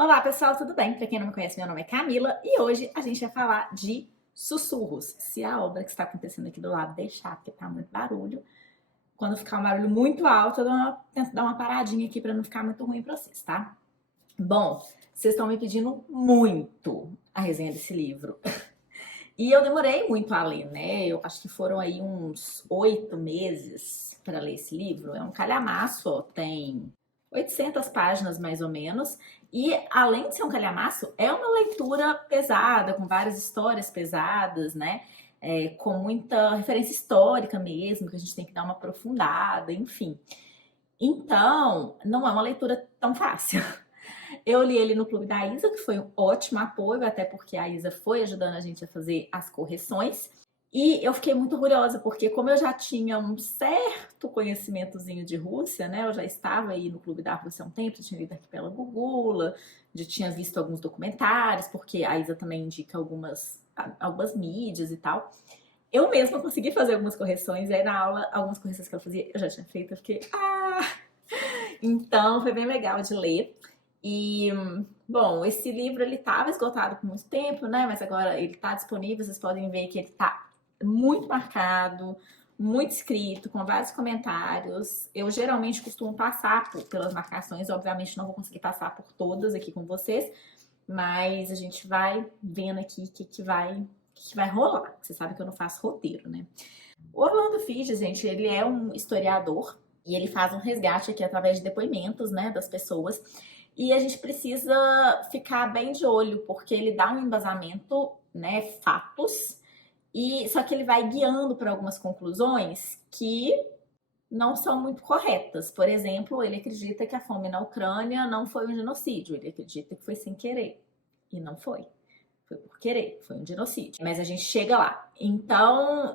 Olá pessoal, tudo bem? Para quem não me conhece, meu nome é Camila e hoje a gente vai falar de sussurros. Se a obra que está acontecendo aqui do lado deixar, porque tá muito barulho, quando ficar um barulho muito alto, tento dar uma paradinha aqui para não ficar muito ruim para vocês, tá? Bom, vocês estão me pedindo muito a resenha desse livro. E eu demorei muito a ler, né? Eu acho que foram aí uns 8 meses para ler esse livro. É um calhamaço, ó, tem 800 páginas mais ou menos. E além de ser um calhamaço, é uma leitura pesada, com várias histórias pesadas, né? Com muita referência histórica mesmo, que a gente tem que dar uma aprofundada, enfim. Então, não é uma leitura tão fácil. Eu li ele no Clube da Isa, que foi um ótimo apoio, até porque a Isa foi ajudando a gente a fazer as correções. E eu fiquei muito orgulhosa, porque como eu já tinha um certo conhecimentozinho de Rússia, né? Eu já estava aí no Clube da Rússia há um tempo, eu tinha lido Arquipélago Gula, já tinha visto alguns documentários, porque a Isa também indica algumas mídias e tal. Eu mesma consegui fazer algumas correções, e aí na aula, algumas correções que ela fazia, eu já tinha feito, eu fiquei, Então, foi bem legal de ler. E, bom, esse livro ele estava esgotado por muito tempo, né? Mas agora ele está disponível. Vocês podem ver que ele está muito marcado, muito escrito, com vários comentários. Eu geralmente costumo passar pelas marcações. Obviamente não vou conseguir passar por todas aqui com vocês, mas a gente vai vendo aqui o que vai rolar. Você sabe que eu não faço roteiro, né? O Orlando Figes, gente, ele é um historiador e ele faz um resgate aqui através de depoimentos, né, das pessoas. E a gente precisa ficar bem de olho, porque ele dá um embasamento, né, fatos, e só que ele vai guiando para algumas conclusões que não são muito corretas. Por exemplo, ele acredita que a fome na Ucrânia não foi um genocídio, ele acredita que foi sem querer. E não foi. Foi por querer, foi um genocídio. Mas a gente chega lá. Então,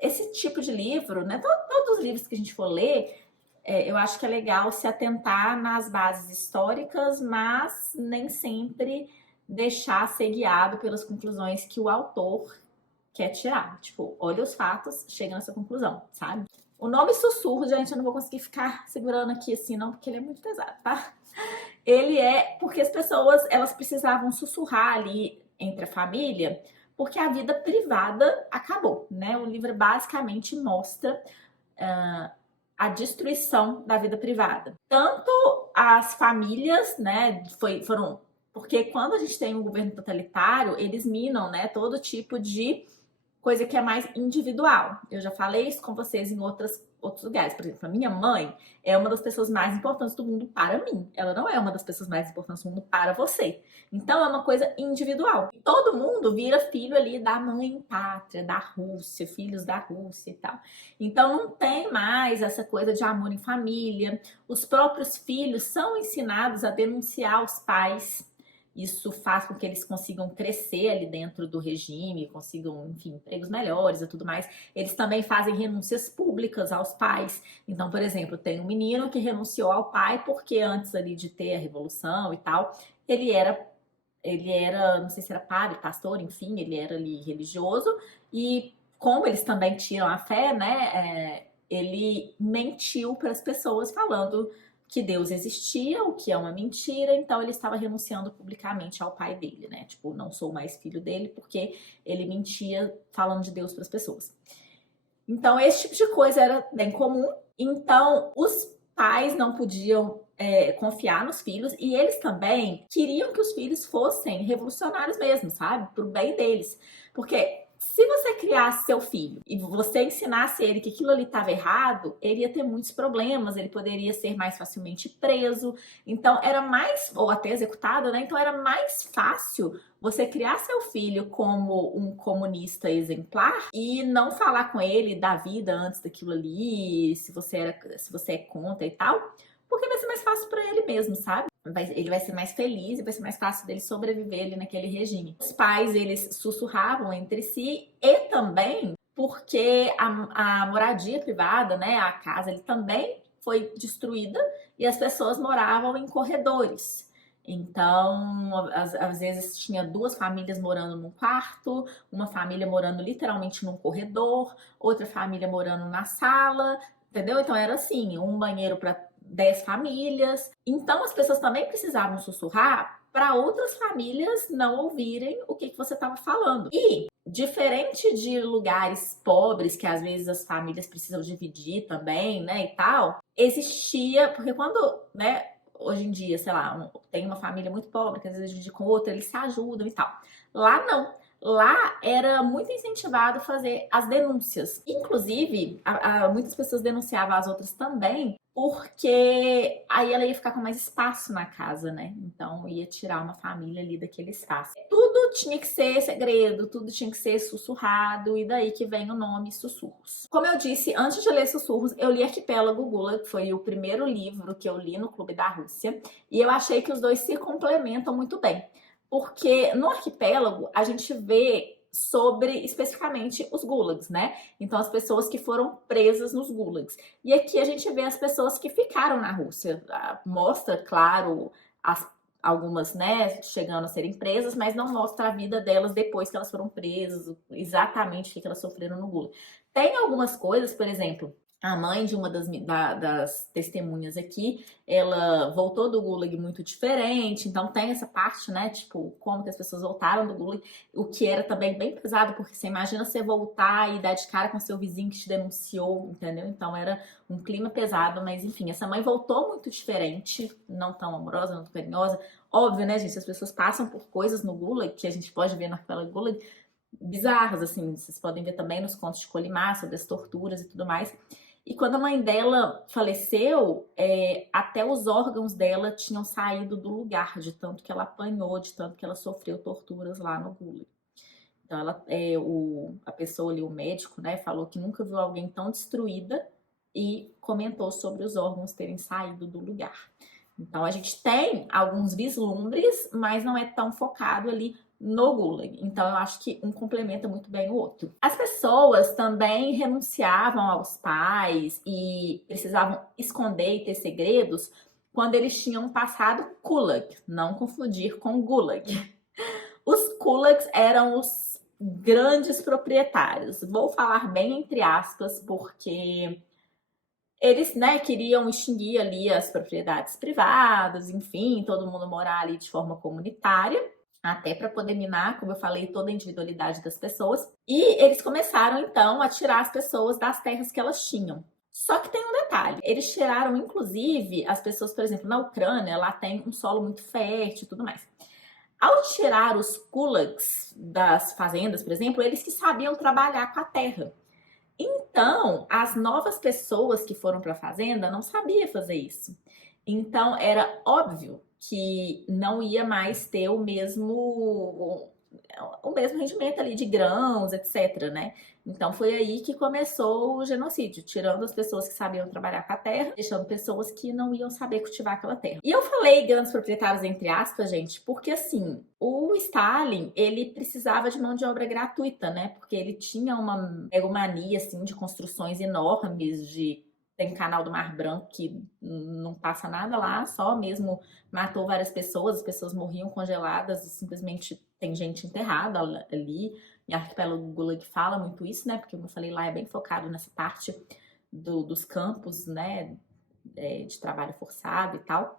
esse tipo de livro, né? Todos os livros que a gente for ler, eu acho que é legal se atentar nas bases históricas, mas nem sempre deixar ser guiado pelas conclusões que o autor quer tirar. Tipo, olha os fatos, chega nessa conclusão, sabe? O nome Sussurro, gente, eu não vou conseguir ficar segurando aqui assim, não, porque ele é muito pesado, tá? Ele é porque as pessoas, elas precisavam sussurrar ali entre a família, porque a vida privada acabou, né? O livro basicamente mostra a destruição da vida privada. Tanto as famílias, né, foram... Porque quando a gente tem um governo totalitário, eles minam, né, todo tipo de coisa que é mais individual. Eu já falei isso com vocês em outros lugares. Por exemplo, a minha mãe é uma das pessoas mais importantes do mundo para mim. Ela não é uma das pessoas mais importantes do mundo para você. Então é uma coisa individual. Todo mundo vira filho ali da mãe pátria, da Rússia, filhos da Rússia e tal. Então não tem mais essa coisa de amor em família. Os próprios filhos são ensinados a denunciar os pais. Isso faz com que eles consigam crescer ali dentro do regime, consigam, enfim, empregos melhores e tudo mais. Eles também fazem renúncias públicas aos pais. Então, por exemplo, tem um menino que renunciou ao pai porque antes ali de ter a revolução e tal, ele era, não sei se era padre, pastor, enfim, ele era ali religioso. E como eles também tiram a fé, né, ele mentiu para as pessoas falando que Deus existia, o que é uma mentira, então ele estava renunciando publicamente ao pai dele, né? Tipo, não sou mais filho dele porque ele mentia falando de Deus para as pessoas. Então, esse tipo de coisa era bem comum. Então, os pais não podiam confiar nos filhos e eles também queriam que os filhos fossem revolucionários mesmo, sabe? Pro bem deles. Porque se você criasse seu filho e você ensinasse ele que aquilo ali estava errado, ele ia ter muitos problemas, ele poderia ser mais facilmente preso, então era mais, ou até executado, né? Então era mais fácil você criar seu filho como um comunista exemplar e não falar com ele da vida antes daquilo ali, se você é contra e tal, porque vai ser mais fácil para ele mesmo, sabe? Ele vai ser mais feliz e vai ser mais fácil dele sobreviver ali naquele regime. Os pais, eles sussurravam entre si e também porque a moradia privada, né, a casa, ele também foi destruída e as pessoas moravam em corredores. Então, às vezes tinha duas famílias morando num quarto, uma família morando literalmente num corredor, outra família morando na sala, entendeu? Então era assim, um banheiro para 10 famílias. Então as pessoas também precisavam sussurrar para outras famílias não ouvirem o que você estava falando. E diferente de lugares pobres, que às vezes as famílias precisam dividir também, né, e tal, existia, porque quando, né, hoje em dia, sei lá, tem uma família muito pobre, que às vezes divide com outra, eles se ajudam e tal. Lá não. Lá era muito incentivado fazer as denúncias. Inclusive, muitas pessoas denunciavam as outras também, porque aí ela ia ficar com mais espaço na casa, né? Então ia tirar uma família ali daquele espaço. Tudo tinha que ser segredo, tudo tinha que ser sussurrado, e daí que vem o nome Sussurros. Como eu disse, antes de ler Sussurros, eu li Arquipélago Gulag, que foi o primeiro livro que eu li no Clube da Rússia, e eu achei que os dois se complementam muito bem. Porque no Arquipélago a gente vê sobre especificamente os gulags, né? Então as pessoas que foram presas nos gulags. E aqui a gente vê as pessoas que ficaram na Rússia. Mostra, claro, algumas, né, chegando a serem presas, mas não mostra a vida delas depois que elas foram presas, exatamente o que elas sofreram no gulag. Tem algumas coisas, por exemplo, a mãe de uma das testemunhas aqui, ela voltou do Gulag muito diferente, então tem essa parte, né, tipo, como que as pessoas voltaram do Gulag, o que era também bem pesado, porque você imagina você voltar e dar de cara com seu vizinho que te denunciou, entendeu? Então era um clima pesado, mas enfim, essa mãe voltou muito diferente, não tão amorosa, não tão carinhosa. Óbvio, né, gente, as pessoas passam por coisas no Gulag, que a gente pode ver naquela Gulag, bizarras, assim, vocês podem ver também nos contos de Colimar, sobre as torturas e tudo mais. E quando a mãe dela faleceu, até os órgãos dela tinham saído do lugar, de tanto que ela apanhou, de tanto que ela sofreu torturas lá no Gulag. Então, a pessoa ali, o médico, né, falou que nunca viu alguém tão destruída e comentou sobre os órgãos terem saído do lugar. Então, a gente tem alguns vislumbres, mas não é tão focado ali no Gulag. Então, eu acho que um complementa muito bem o outro. As pessoas também renunciavam aos pais e precisavam esconder e ter segredos quando eles tinham passado Gulag, não confundir com Gulag. Os Gulags eram os grandes proprietários. Vou falar bem entre aspas, porque eles, né, queriam extinguir ali as propriedades privadas, enfim, todo mundo morar ali de forma comunitária, até para poder minar, como eu falei, toda a individualidade das pessoas. E eles começaram, então, a tirar as pessoas das terras que elas tinham. Só que tem um detalhe, eles tiraram, inclusive, as pessoas, por exemplo, na Ucrânia, lá tem um solo muito fértil e tudo mais. Ao tirar os kulaks das fazendas, por exemplo, eles que sabiam trabalhar com a terra. Então, as novas pessoas que foram para a fazenda não sabiam fazer isso. Então, era óbvio que não ia mais ter o mesmo rendimento ali de grãos, etc, né? Então, foi aí que começou o genocídio, tirando as pessoas que sabiam trabalhar com a terra, deixando pessoas que não iam saber cultivar aquela terra. E eu falei grandes proprietários entre aspas, gente, porque assim, o Stalin, ele precisava de mão de obra gratuita, né? Porque ele tinha uma megomania, assim, de construções enormes, tem canal do Mar Branco que não passa nada lá, só mesmo matou várias pessoas, as pessoas morriam congeladas e simplesmente tem gente enterrada ali. E Arquipélago Gulag fala muito isso, né? Porque, como eu falei, lá é bem focado nessa parte dos campos, né? De trabalho forçado e tal.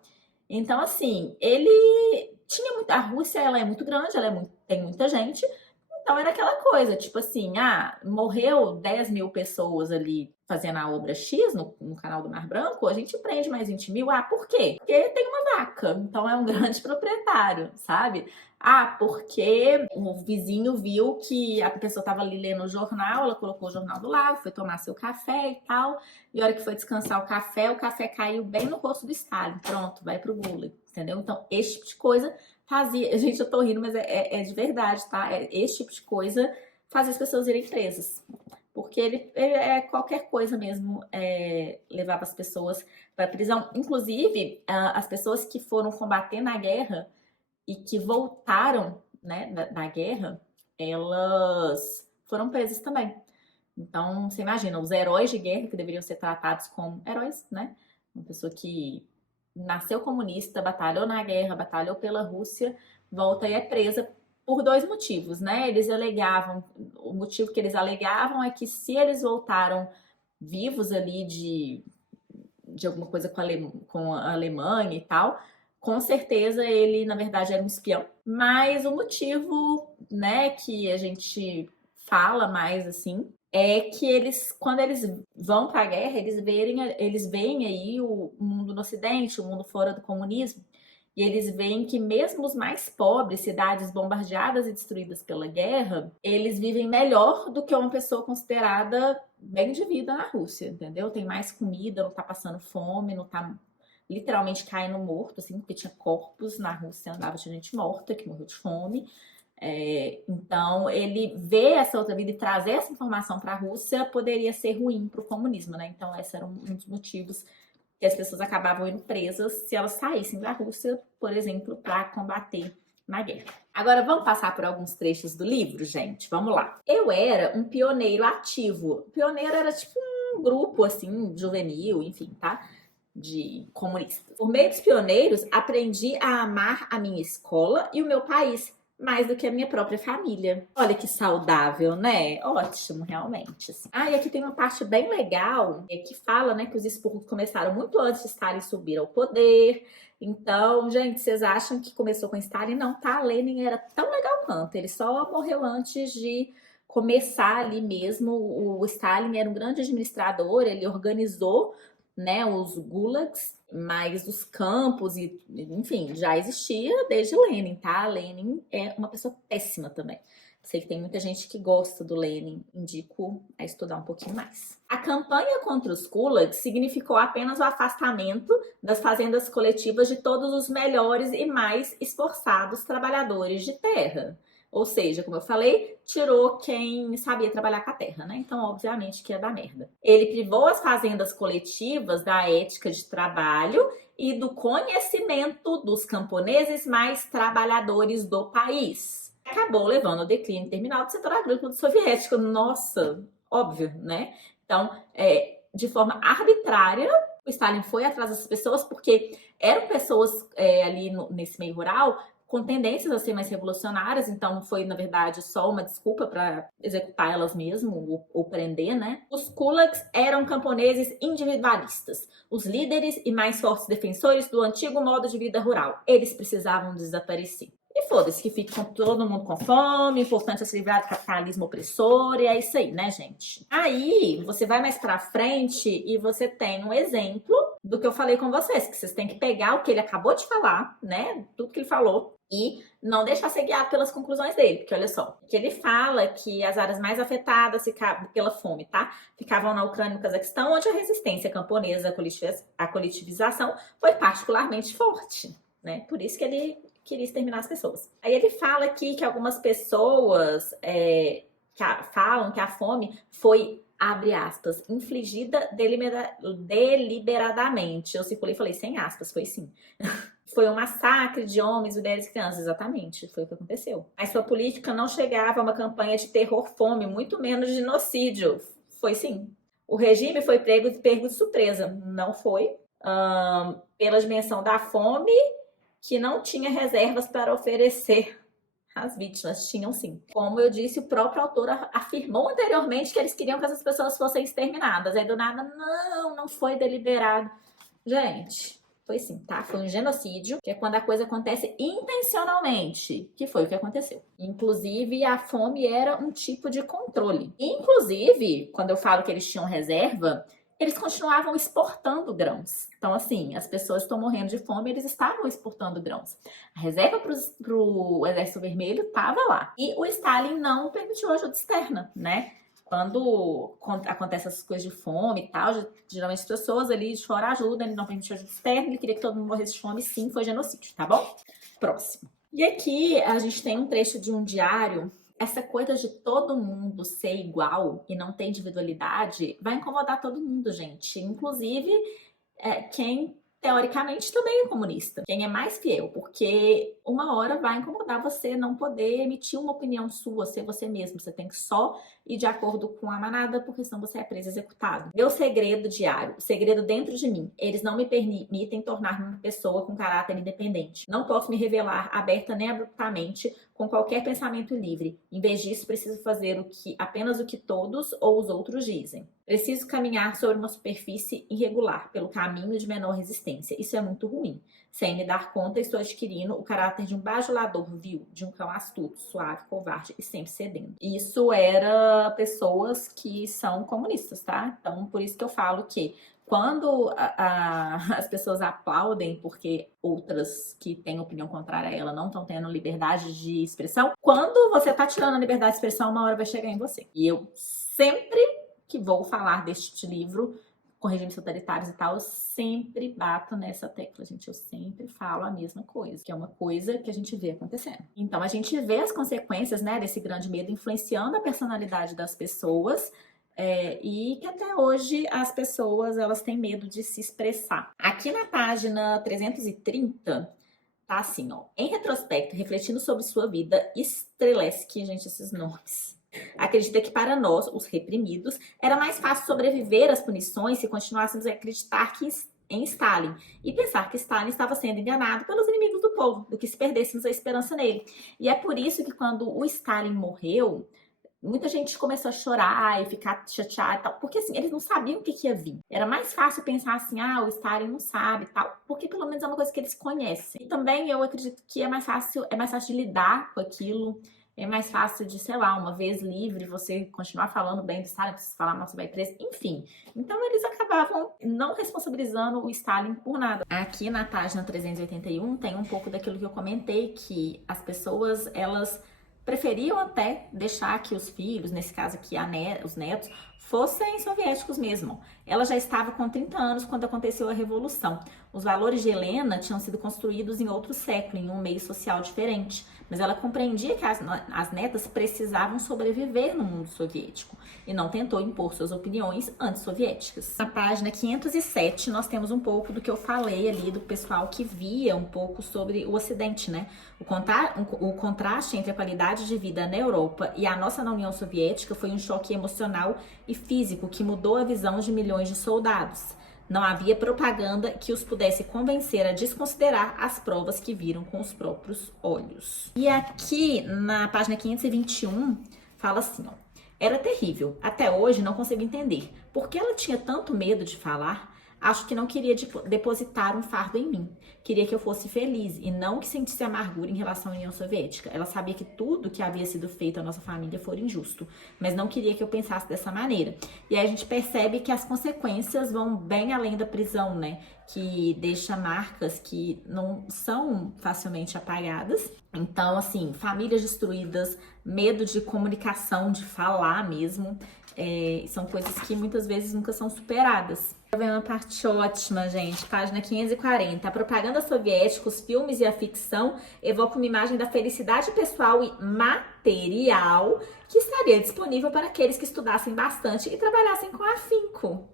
Então, assim, ele tinha muito. A Rússia, ela é muito grande, tem muita gente. Então era aquela coisa, tipo assim, morreu 10 mil pessoas ali fazendo a obra X no canal do Mar Branco, a gente prende mais 20 mil. Por quê? Porque tem uma vaca, então é um grande proprietário, sabe? Porque o vizinho viu que a pessoa estava ali lendo o jornal, ela colocou o jornal do lado, foi tomar seu café e tal, e a hora que foi descansar o café caiu bem no rosto do Stalin. Pronto, vai pro Gulag, entendeu? Então, esse tipo de coisa fazia. Gente, eu tô rindo, mas é de verdade, tá? Esse tipo de coisa fazia as pessoas irem presas. Porque ele qualquer coisa mesmo, levava as pessoas para prisão. Inclusive, as pessoas que foram combater na guerra e que voltaram, né, da guerra, elas foram presas também. Então, você imagina, os heróis de guerra que deveriam ser tratados como heróis, né? Uma pessoa que nasceu comunista, batalhou na guerra, batalhou pela Rússia, volta e é presa por 2 motivos, né? O motivo que eles alegavam é que se eles voltaram vivos ali de de alguma coisa com a Alemanha e tal. Com certeza ele, na verdade, era um espião. Mas o motivo, né, que a gente fala mais assim, é que eles, quando eles vão para a guerra, eles veem aí o mundo no Ocidente, o mundo fora do comunismo, e eles veem que mesmo os mais pobres, cidades bombardeadas e destruídas pela guerra, eles vivem melhor do que uma pessoa considerada bem de vida na Rússia, entendeu? Tem mais comida, não tá passando fome, não tá literalmente caindo morto, assim, porque tinha corpos na Rússia, andava, tinha gente morta que morreu de fome. Então, ele ver essa outra vida e trazer essa informação para a Rússia poderia ser ruim para o comunismo, né? Então, esse era um dos motivos que as pessoas acabavam indo presas se elas saíssem da Rússia, por exemplo, para combater na guerra. Agora, vamos passar por alguns trechos do livro, gente? Vamos lá. Eu era um pioneiro ativo. Pioneiro era tipo um grupo, assim, juvenil, enfim, tá? De comunistas. Por meio dos pioneiros, aprendi a amar a minha escola e o meu país, mais do que a minha própria família. Olha que saudável, né? Ótimo, realmente. Assim. E aqui tem uma parte bem legal que fala, né, que os expurgos começaram muito antes de Stalin subir ao poder. Então, gente, vocês acham que começou com Stalin? Não, tá? Lenin era tão legal quanto. Ele só morreu antes de começar ali mesmo. O Stalin era um grande administrador, ele organizou, né, os gulags, mas os campos, e enfim, já existia desde Lenin, tá? Lenin é uma pessoa péssima também. Sei que tem muita gente que gosta do Lenin, indico a estudar um pouquinho mais. A campanha contra os gulags significou apenas o afastamento das fazendas coletivas de todos os melhores e mais esforçados trabalhadores de terra. Ou seja, como eu falei, tirou quem sabia trabalhar com a terra, né? Então, obviamente, que ia dar merda. Ele privou as fazendas coletivas da ética de trabalho e do conhecimento dos camponeses mais trabalhadores do país. Acabou levando ao declínio terminal do setor agrícola soviético. Nossa, óbvio, né? Então, de forma arbitrária, o Stalin foi atrás dessas pessoas porque eram pessoas ali nesse meio rural com tendências a ser mais revolucionárias, então foi, na verdade, só uma desculpa para executar elas mesmo ou prender, né? Os kulaks eram camponeses individualistas, os líderes e mais fortes defensores do antigo modo de vida rural. Eles precisavam desaparecer. E foda-se, que fique todo mundo com fome, importante é se livrar do capitalismo opressor, e é isso aí, né, gente? Aí, você vai mais pra frente e você tem um exemplo do que eu falei com vocês, que vocês têm que pegar o que ele acabou de falar, né, tudo que ele falou, e não deixar ser guiado pelas conclusões dele, porque olha só, que ele fala que as áreas mais afetadas pela fome, tá? Ficavam na Ucrânia e no Cazaquistão, onde a resistência camponesa à coletivização foi particularmente forte, né? Por isso que ele queria exterminar as pessoas. Aí ele fala aqui que algumas pessoas falam que a fome foi, abre aspas, infligida deliberadamente. Eu circulei e falei sem aspas, foi sim. Foi um massacre de homens, mulheres e crianças, exatamente, foi o que aconteceu. Mas sua política não chegava a uma campanha de terror-fome, muito menos de genocídio. Foi sim. O regime foi pego de surpresa, não foi. Pela dimensão da fome, que não tinha reservas para oferecer às vítimas. Tinham sim. Como eu disse, o próprio autor afirmou anteriormente que eles queriam que essas pessoas fossem exterminadas. Aí do nada, não foi deliberado. Gente, foi sim, tá? Foi um genocídio, que é quando a coisa acontece intencionalmente, que foi o que aconteceu. Inclusive, a fome era um tipo de controle. Inclusive, quando eu falo que eles tinham reserva, eles continuavam exportando grãos. Então, assim, as pessoas estão morrendo de fome, eles estavam exportando grãos. A reserva para o Exército Vermelho estava lá. E o Stalin não permitiu ajuda externa, né? Quando acontecem essas coisas de fome e tal, geralmente as pessoas ali de fora ajudam, ele não permitiu ajuda externa, ele queria que todo mundo morresse de fome, sim, foi genocídio, tá bom? Próximo. E aqui a gente tem um trecho de um diário. Essa coisa de todo mundo ser igual e não ter individualidade vai incomodar todo mundo, gente. Inclusive, quem teoricamente também é comunista. Quem é mais fiel, porque uma hora vai incomodar você não poder emitir uma opinião sua, ser você mesmo. Você tem que só ir de acordo com a manada, porque senão você é preso e executado. Meu segredo diário, o segredo dentro de mim. Eles não me permitem tornar-me uma pessoa com caráter independente. Não posso me revelar aberta nem abruptamente com qualquer pensamento livre. Em vez disso, preciso fazer apenas o que todos ou os outros dizem. Preciso caminhar sobre uma superfície irregular, pelo caminho de menor resistência. Isso é muito ruim. Sem me dar conta, estou adquirindo o caráter de um bajulador vil, de um cão astuto, suave, covarde e sempre cedendo. Isso era pessoas que são comunistas, tá? Então, por isso que eu falo que quando as pessoas aplaudem porque outras que têm opinião contrária a ela não estão tendo liberdade de expressão, quando você tá tirando a liberdade de expressão, uma hora vai chegar em você. E eu sempre que vou falar deste livro, com regimes totalitários e tal, eu sempre bato nessa tecla, gente. Eu sempre falo a mesma coisa, que é uma coisa que a gente vê acontecendo. Então, a gente vê as consequências, né, desse grande medo influenciando a personalidade das pessoas, e que até hoje as pessoas elas têm medo de se expressar. Aqui na página 330, tá assim, ó. Em retrospecto, refletindo sobre sua vida, Streletsky, gente, esses nomes, acredita que para nós, os reprimidos, era mais fácil sobreviver às punições se continuássemos a acreditar em Stalin e pensar que Stalin estava sendo enganado pelos inimigos do povo, do que se perdêssemos a esperança nele. E é por isso que quando o Stalin morreu, muita gente começou a chorar e ficar chateada e tal, porque assim, eles não sabiam o que ia vir. Era mais fácil pensar assim, o Stalin não sabe e tal, porque pelo menos é uma coisa que eles conhecem. E também eu acredito que é mais fácil de lidar com aquilo, é mais fácil de, sei lá, uma vez livre, você continuar falando bem do Stalin, precisa falar mal sobre a empresa, enfim. Então eles acabavam não responsabilizando o Stalin por nada. Aqui na página 381 tem um pouco daquilo que eu comentei, que as pessoas, elas preferiam até deixar que os filhos, nesse caso aqui os netos, fossem soviéticos mesmo. Ela já estava com 30 anos quando aconteceu a Revolução. Os valores de Helena tinham sido construídos em outro século, em um meio social diferente. Mas ela compreendia que as netas precisavam sobreviver no mundo soviético e não tentou impor suas opiniões antissoviéticas. Na página 507, nós temos um pouco do que eu falei ali do pessoal que via um pouco sobre o Ocidente, né? O contraste entre a qualidade de vida na Europa e a nossa na União Soviética foi um choque emocional e físico que mudou a visão de milhões de soldados. Não havia propaganda que os pudesse convencer a desconsiderar as provas que viram com os próprios olhos. E aqui, na página 521, fala assim, ó. Era terrível. Até hoje não consigo entender. Por que ela tinha tanto medo de falar? Acho que não queria depositar um fardo em mim. Queria que eu fosse feliz e não que sentisse amargura em relação à União Soviética. Ela sabia que tudo que havia sido feito à nossa família fora injusto, mas não queria que eu pensasse dessa maneira. E aí a gente percebe que as consequências vão bem além da prisão, né? Que deixa marcas que não são facilmente apagadas. Então, assim, famílias destruídas, medo de comunicação, de falar mesmo, são coisas que muitas vezes nunca são superadas. Vem uma parte ótima, gente. Página 540. A propaganda soviética, os filmes e a ficção evocam uma imagem da felicidade pessoal e material que estaria disponível para aqueles que estudassem bastante e trabalhassem com afinco.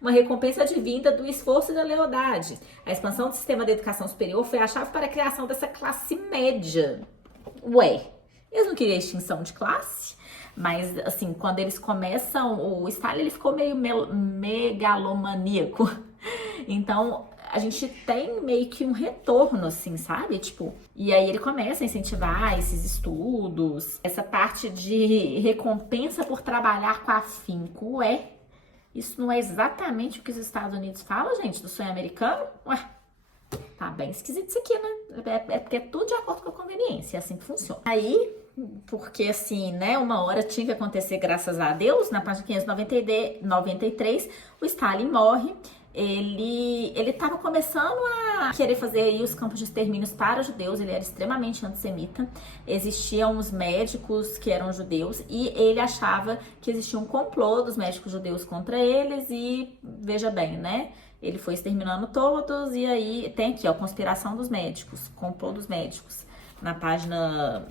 Uma recompensa divina do esforço e da lealdade. A expansão do sistema de educação superior foi a chave para a criação dessa classe média. Ué, eles não queriam extinção de classe? Mas, assim, quando eles começam, o Stalin ele ficou meio megalomaníaco. Então, a gente tem meio que um retorno, assim, sabe? Tipo, e aí ele começa a incentivar esses estudos, essa parte de recompensa por trabalhar com afinco. Ué, isso não é exatamente o que os Estados Unidos falam, gente, do sonho americano? Ué, tá bem esquisito isso aqui, né? É porque é tudo de acordo com a conveniência, é assim que funciona. Aí, porque assim, né, uma hora tinha que acontecer, graças a Deus, na página 593, o Stalin morre. Ele estava começando a querer fazer aí os campos de extermínios para judeus, ele era extremamente antissemita. Existiam os médicos que eram judeus e ele achava que existia um complô dos médicos judeus contra eles e, veja bem, né, ele foi exterminando todos e aí tem aqui, ó, conspiração dos médicos, complô dos médicos, na página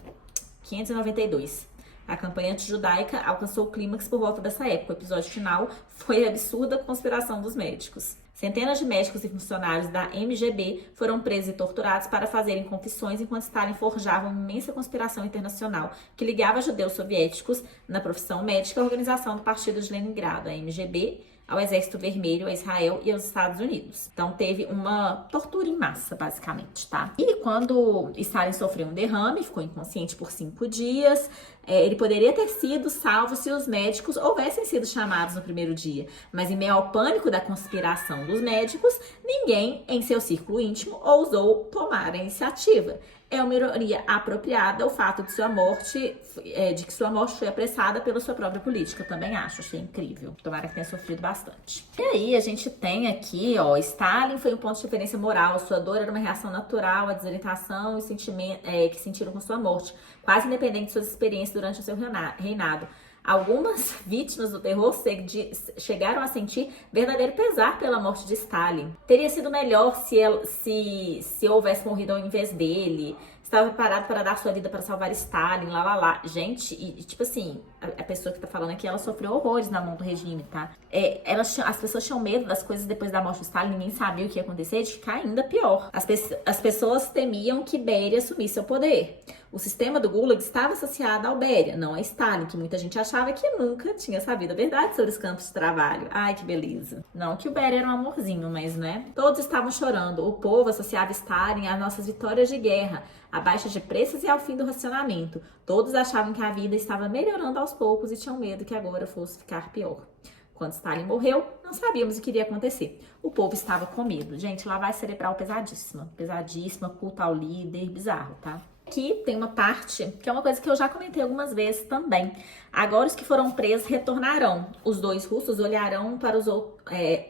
592. A campanha antijudaica alcançou o clímax por volta dessa época. O episódio final foi a absurda conspiração dos médicos. Centenas de médicos e funcionários da MGB foram presos e torturados para fazerem confissões enquanto Stalin forjava uma imensa conspiração internacional que ligava judeus soviéticos na profissão médica à organização do Partido de Leningrado, a MGB, ao Exército Vermelho, a Israel e aos Estados Unidos. Então teve uma tortura em massa, basicamente, tá? E quando Stalin sofreu um derrame, ficou inconsciente por 5 dias, ele poderia ter sido salvo se os médicos houvessem sido chamados no primeiro dia. Mas em meio ao pânico da conspiração dos médicos, ninguém em seu círculo íntimo ousou tomar a iniciativa. É uma ironia apropriada o fato de sua morte, de que sua morte foi apressada pela sua própria política. Também acho, achei incrível. Tomara que tenha sofrido bastante. E aí a gente tem aqui, ó, Stalin foi um ponto de referência moral. Sua dor era uma reação natural à desorientação e sentimento que sentiram com sua morte, quase independente de suas experiências durante o seu reinado. Algumas vítimas do terror chegaram a sentir verdadeiro pesar pela morte de Stalin. Teria sido melhor se houvesse morrido ao invés dele. Estava preparado para dar sua vida para salvar Stalin, lá. Gente, tipo assim, a pessoa que tá falando aqui, ela sofreu horrores na mão do regime, tá? As pessoas tinham medo das coisas depois da morte de Stalin, ninguém sabia o que ia acontecer, de ficar ainda pior. As pessoas temiam que Beria assumisse seu poder. O sistema do Gulag estava associado ao Beria, não a Stalin, que muita gente achava que nunca tinha sabido a verdade sobre os campos de trabalho. Ai, que beleza. Não que o Beria era um amorzinho, mas né? Todos estavam chorando. O povo associava Stalin às nossas vitórias de guerra, à baixa de preços e ao fim do racionamento. Todos achavam que a vida estava melhorando aos poucos e tinham medo que agora fosse ficar pior. Quando Stalin morreu, não sabíamos o que iria acontecer. O povo estava com medo. Gente, lavagem cerebral pesadíssima. Pesadíssima, culto ao líder, bizarro, tá? Aqui tem uma parte, que é uma coisa que eu já comentei algumas vezes também. Agora os que foram presos retornarão. Os 2 russos olharão para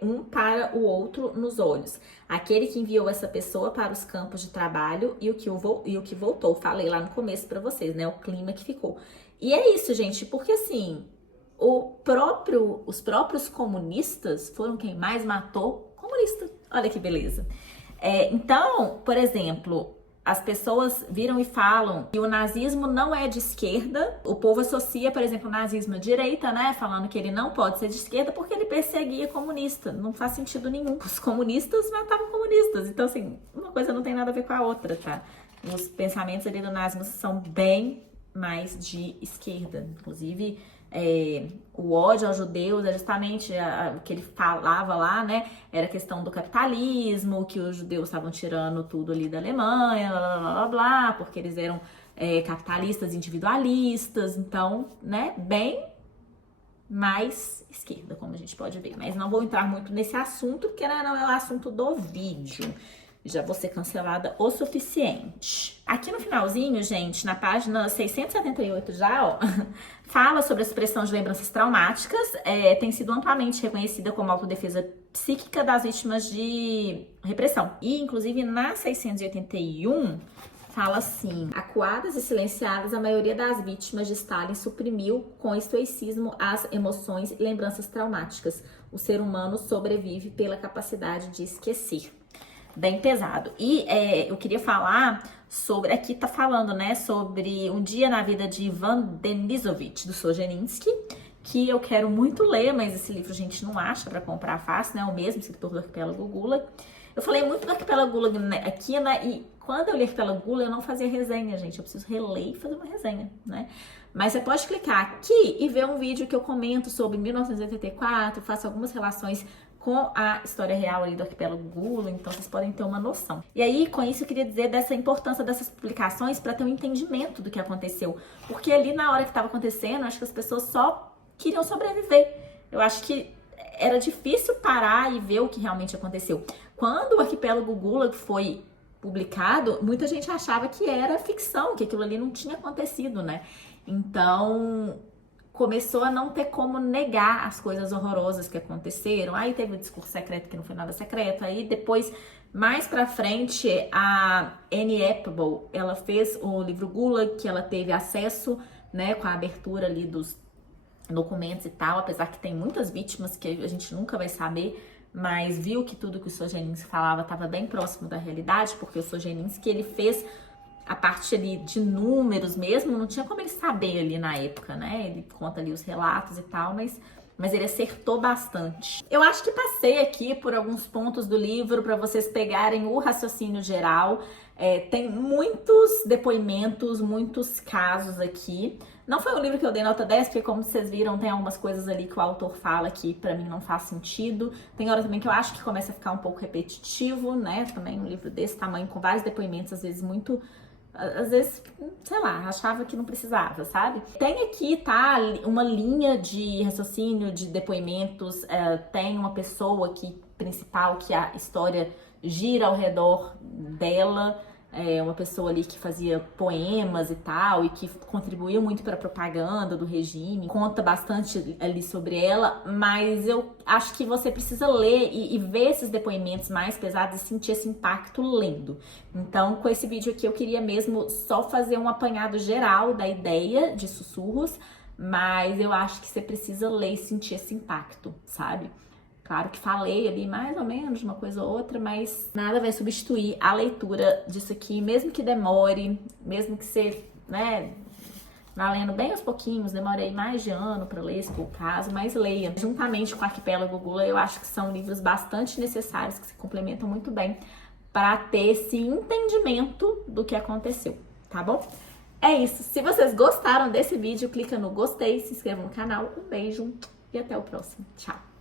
um para o outro nos olhos. Aquele que enviou essa pessoa para os campos de trabalho e o que voltou. Falei lá no começo para vocês, né? O clima que ficou. E é isso, gente, porque assim, os próprios comunistas foram quem mais matou comunista. Olha que beleza. Então, por exemplo, as pessoas viram e falam que o nazismo não é de esquerda. O povo associa, por exemplo, o nazismo à direita, né? Falando que ele não pode ser de esquerda porque ele perseguia comunista. Não faz sentido nenhum. Os comunistas matavam comunistas. Então, assim, uma coisa não tem nada a ver com a outra, tá? Os pensamentos ali do nazismo são bem mais de esquerda. Inclusive, o ódio aos judeus é justamente o que ele falava lá, né? Era a questão do capitalismo, que os judeus estavam tirando tudo ali da Alemanha, blá, porque eles eram capitalistas individualistas. Então, né? Bem mais esquerda, como a gente pode ver. Mas não vou entrar muito nesse assunto, porque não é o assunto do vídeo. Já vou ser cancelada o suficiente. Aqui no finalzinho, gente, na página 678 já, ó, fala sobre a supressão de lembranças traumáticas. Tem sido amplamente reconhecida como autodefesa psíquica das vítimas de repressão. E, inclusive, na 681, fala assim: acuadas e silenciadas, a maioria das vítimas de Stalin suprimiu com estoicismo as emoções e lembranças traumáticas. O ser humano sobrevive pela capacidade de esquecer. Bem pesado. E eu queria falar sobre, aqui tá falando, né, sobre Um Dia na Vida de Ivan Denisovich, do Solzhenitsyn, que eu quero muito ler, mas esse livro a gente não acha pra comprar fácil, né, o mesmo escritor do Arquipélago Gulag. Eu falei muito do Arquipélago Gulag aqui, né, e quando eu li Arquipélago Gulag eu não fazia resenha, gente, eu preciso reler e fazer uma resenha, né. Mas você pode clicar aqui e ver um vídeo que eu comento sobre 1984, faço algumas relações com a história real ali do Arquipélago Gulag, então vocês podem ter uma noção. E aí, com isso, eu queria dizer dessa importância dessas publicações para ter um entendimento do que aconteceu. Porque ali, na hora que estava acontecendo, eu acho que as pessoas só queriam sobreviver. Eu acho que era difícil parar e ver o que realmente aconteceu. Quando o Arquipélago Gulag foi publicado, muita gente achava que era ficção, que aquilo ali não tinha acontecido, né? Então, começou a não ter como negar as coisas horrorosas que aconteceram. Aí teve o discurso secreto que não foi nada secreto. Aí depois, mais pra frente, a Annie Applebaum, ela fez o livro Gulag, que ela teve acesso, né, com a abertura ali dos documentos e tal, apesar que tem muitas vítimas que a gente nunca vai saber, mas viu que tudo que o Solzhenitsyn falava estava bem próximo da realidade, porque o Solzhenitsyn, ele fez a parte ali de números mesmo, não tinha como ele saber ali na época, né? Ele conta ali os relatos e tal, mas ele acertou bastante. Eu acho que passei aqui por alguns pontos do livro para vocês pegarem o raciocínio geral. Tem muitos depoimentos, muitos casos aqui, Não foi um livro que eu dei nota 10, porque como vocês viram, tem algumas coisas ali que o autor fala que pra mim não faz sentido. Tem hora também que eu acho que começa a ficar um pouco repetitivo, né? Também um livro desse tamanho, com vários depoimentos, às vezes muito... Às vezes, sei lá, achava que não precisava, sabe? Tem aqui, tá, uma linha de raciocínio, de depoimentos, tem uma pessoa aqui principal que a história gira ao redor dela, uma pessoa ali que fazia poemas e tal, e que contribuiu muito para a propaganda do regime, conta bastante ali sobre ela, mas eu acho que você precisa ler e ver esses depoimentos mais pesados e sentir esse impacto lendo. Então, com esse vídeo aqui, eu queria mesmo só fazer um apanhado geral da ideia de Sussurros, mas eu acho que você precisa ler e sentir esse impacto, sabe? Claro que falei ali mais ou menos de uma coisa ou outra, mas nada vai substituir a leitura disso aqui, mesmo que demore, mesmo que você, né, vá lendo bem aos pouquinhos, demorei mais de ano para ler, se for o caso, mas leia. Juntamente com o Arquipélago Gula, eu acho que são livros bastante necessários, que se complementam muito bem para ter esse entendimento do que aconteceu, tá bom? É isso. Se vocês gostaram desse vídeo, clica no gostei, se inscreva no canal. Um beijo e até o próximo. Tchau!